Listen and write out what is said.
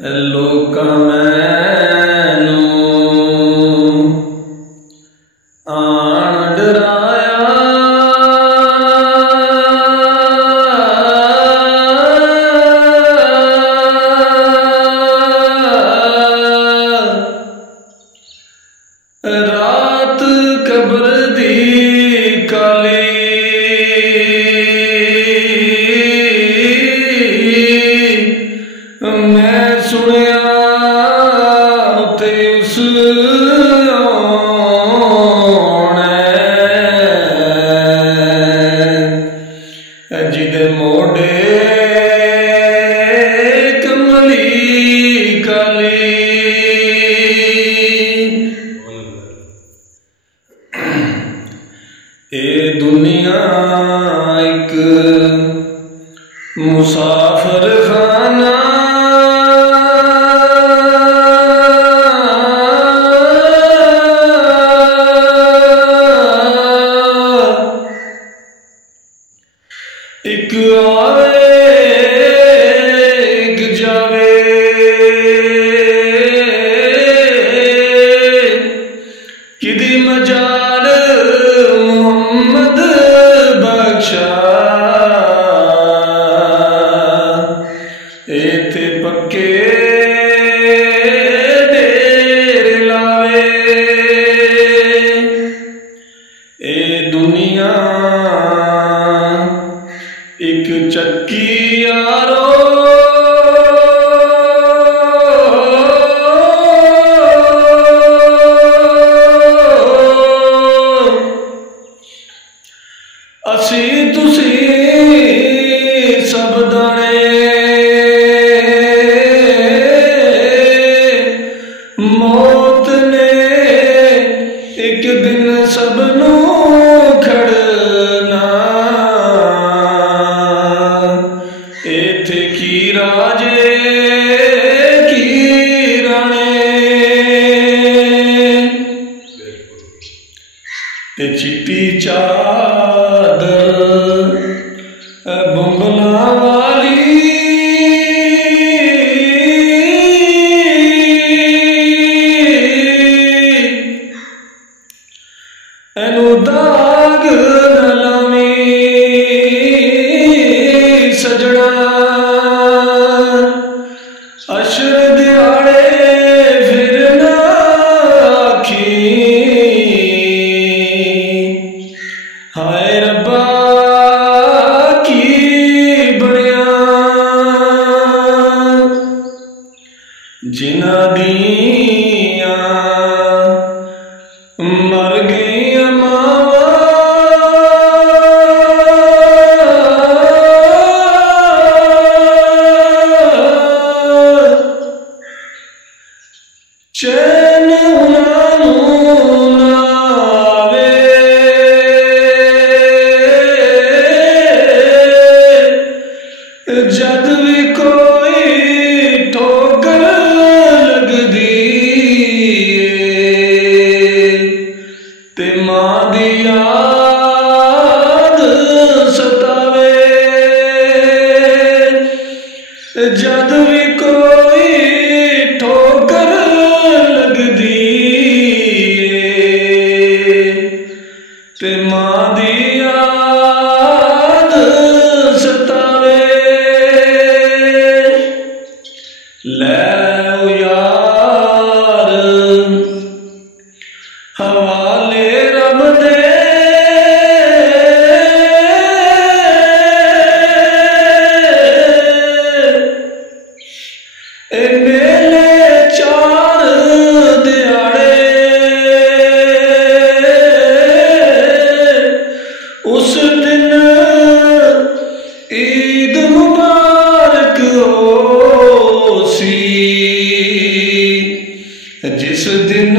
लोका मैनू आण डराया, रात कब्र दी काली मैं सुनिया ते उस जिदे मोड़े कमली काली। ए दुनिया एक मुसाफिर खाना, एक आवे एक जावे, किदी मजाल मोहम्मद बख्शा, इथे पक्के डेरे लावे। ए दुनिया एक चक्की यारो, असी तुसी सब दाने मौत ने एक दिन सबनू खड़ना। इथे की राजे की राणे, ते चिट्टी चादर बुंबला वाली, एनू दाग न लावी सजना। अशर दिहाड़े फिर ना आखी, हाय रब्बा की बनिया। जिन्ना दियां मर गई मावा, चैन उन्हां ना आवे। जद भी कोई ठोकर लगदी ते मां दी याद सतावे। जद भी कोई ठोकर लगदी ते मां दी याद सतावे। लै यार हवाले रब दे, ए मेले चार दिहाड़े, उस दिन ईद मुबारक हो सी, जिस दिन